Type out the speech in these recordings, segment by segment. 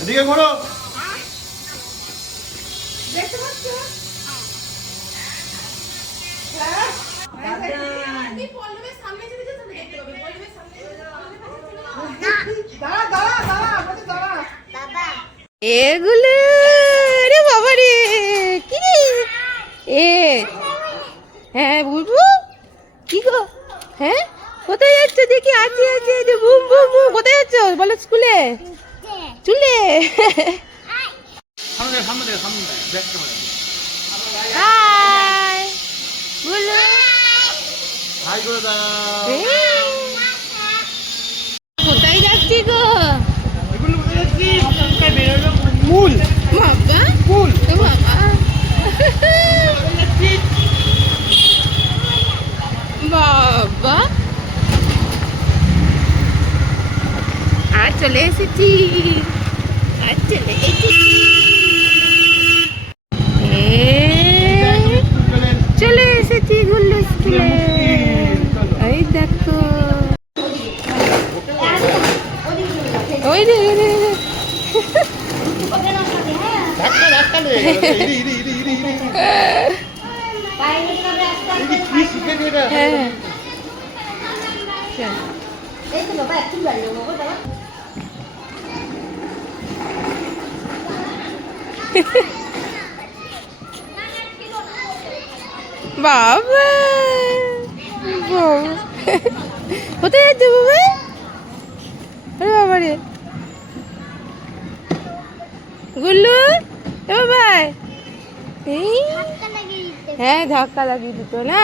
এদিকে ঘোরো। দেখতে পাচ্ছ? এগুলো রে বাবা রে, কি রে এ? হ্যাঁ বুঝবো কি গো? হ্যাঁ কোথায় যাচ্ছ? দেখি আছি আছি আছি, বুম বুম বুম। কোথায় যাচ্ছ বলো? স্কুলে? চুলে? সামনে সামনে সামনে দেখতে পারে। হাই বলো। হাই করে দাও। কোথায় যাচ্ছি গো? এগুলো কোথায় যাচ্ছি? কোথায় বেরোলো? ফুল বাবা ফুল তো বাবা বাবা আর চলে এসেছি, আর চলে এসেছি। চলে এসেছি গুল্লু স্কুলে। এই দেখো ওই রে রে ধাক্কা ধাক্কা লেগে গেল। ইরি ইরি ইরি ইরি ইরি। এই কি শিখেছে এটা? হ্যাঁ বাবা কোথায় যাচ্ছে বাবা? আরে বাবা রে গুল্লু এ বাবা এই হ্যাঁ ধাক্কা লাগিয়ে দিত না।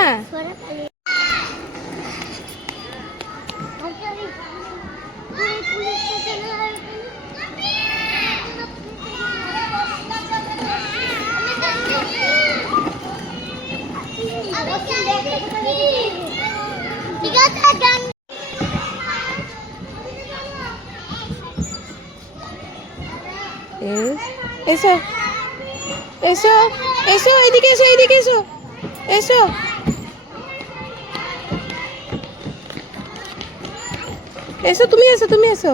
এসো এসো এসো এদিকে এসো এদিকে এসো এসো এসো তুমি এসো তুমি এসো।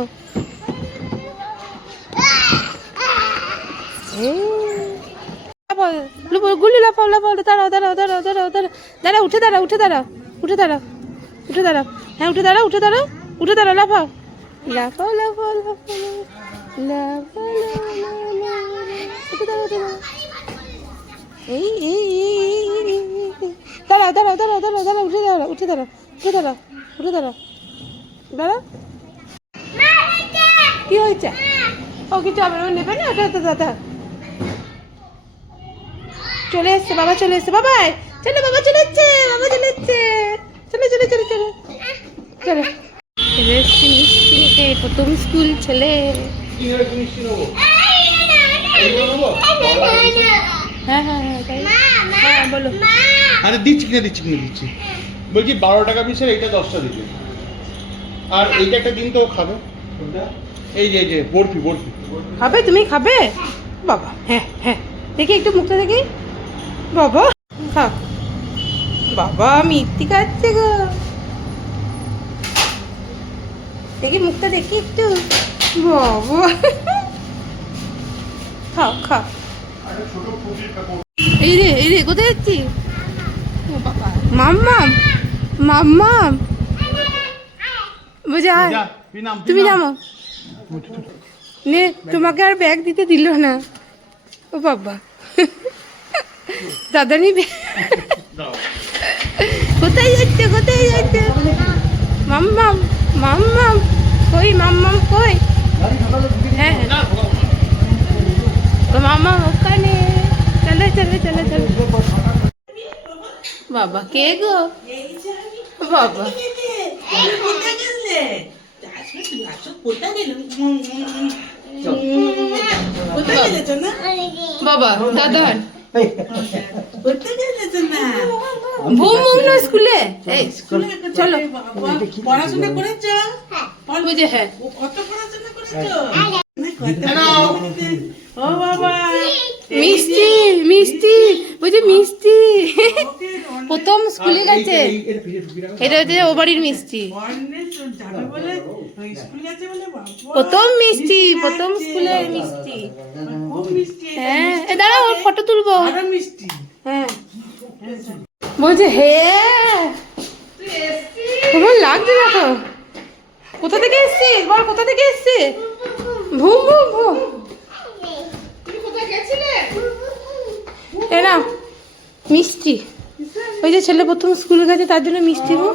গুল্লু লাফাও লাফাও, দাঁড়াও দাঁড়াও দাঁড়াও দাঁড়াও দাঁড়াও দাঁড়াও, উঠে দাঁড়াও উঠে দাঁড়াও উঠে দাঁড়াও উঠে দাঁড়াও, হ্যাঁ উঠে দাঁড়াও উঠে দাঁড়াও উঠে দাঁড়াও, লাফাও লাফাও লাফাও লাফাও লাফাও উঠে দাঁড়াও উঠে দাঁড়াও। এই এই দাঁড়াও দাঁড়াও দাঁড়াও দাঁড়াও দাঁড়াও উঠে দাঁড়াও উঠে দাঁড়াও উঠে দাঁড়াও উঠে দাঁড়াও দাঁড়াও। কি হয়েছে? ও কিছু হবে না, নেবে না ওটা তো দাদা। চলে এসছে বাবা, চলে এসছে বাবা, চলো বাবা চলে এসছে, বাবা চলে এসছে, চলে চলে চলে চলে চলো। চলে এসছি মিষ্টি নিতে, প্রথম স্কুল ছেলে। হ্যাঁ হ্যাঁ হ্যাঁ তাই হ্যাঁ বলো। আরে দিচ্ছি কিনা দিচ্ছি কিনা দিচ্ছি বলছি 12 টাকা পিসের এইটা 10টা দিবে, আর এইটা একটা দিন তো ও খাবে। এই যে এই যে বরফি বরফি খাবে, তুমি খাবে বাবা? হ্যাঁ হ্যাঁ দেখি একটু মুখটা দেখি বাবা, খা বাবা, মিষ্টি খাচ্ছে গো, দেখি মুখটা দেখি একটু বাবা, খাও খাও। এই রে কোথায় যাচ্ছি? মাম্মাম মাম্মাম বুঝে আয়, তুমি নামো নে, তোমাকে আর ব্যাগ দিতে দিল না। ও বাবা দাদা নিবে। কোথায় যাচ্ছে কোথায় যাচ্ছে? মাম্মাম মাম্মাম কই? মাম্মাম কই? হ্যাঁ তো মাম্মাম ওখানে। চলে চলে চলে চলে। বাবা কে গো? বাবা বাবা দাদার বুম বুম না স্কুলে। এই চলো পড়াশোনা করেছ? বুঝে হ্যাঁ কত পড়াশোনা করেছ? ও বাবা মিষ্টি মিষ্টি বুঝি মিষ্টি প্রথম স্কুলে গেছে এটা হচ্ছে ও বাড়ির মিষ্টি যাবে বলে স্কুল গেছে বলে প্রথম মিষ্টি প্রথম স্কুলের মিষ্টি খুব মিষ্টি হ্যাঁ এ দাঁড়া ওর ফটো তুলবো আরো মিষ্টি হ্যাঁ বলছে হে তোমার লাগছে দেখো কোথা থেকে এসছিস বল কোথা থেকে এসছিস ভুম ভুম ভুম এ না মিষ্টি ওই যে ছেলে প্রথম স্কুলে গেছে তার জন্য মিষ্টি গো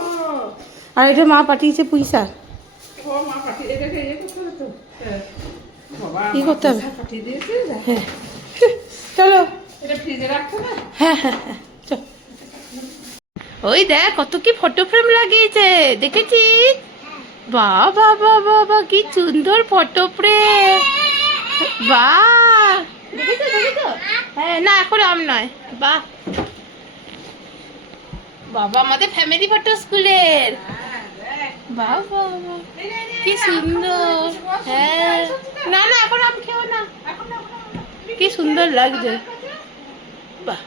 আর এটা মা পাঠিয়েছে পয়সা কি করতে হবে হ্যাঁ চলো হ্যাঁ হ্যাঁ হ্যাঁ চল ওই দেখ কত কি ফটো ফ্রেম লাগিয়েছে দেখেছিস বাহ বাহ বাহ বাহ বাহ কি সুন্দর ফটো ফ্রেম বাহ দেখেছো দেখেছো হ্যাঁ না এখন আম নয় বাহ বাবা আমাদের ফ্যামিলি ফটো স্কুলের বাহ বাহ বাহ কি সুন্দর হ্যাঁ না না এখন আম খেও না কি সুন্দর লাগছে বাহ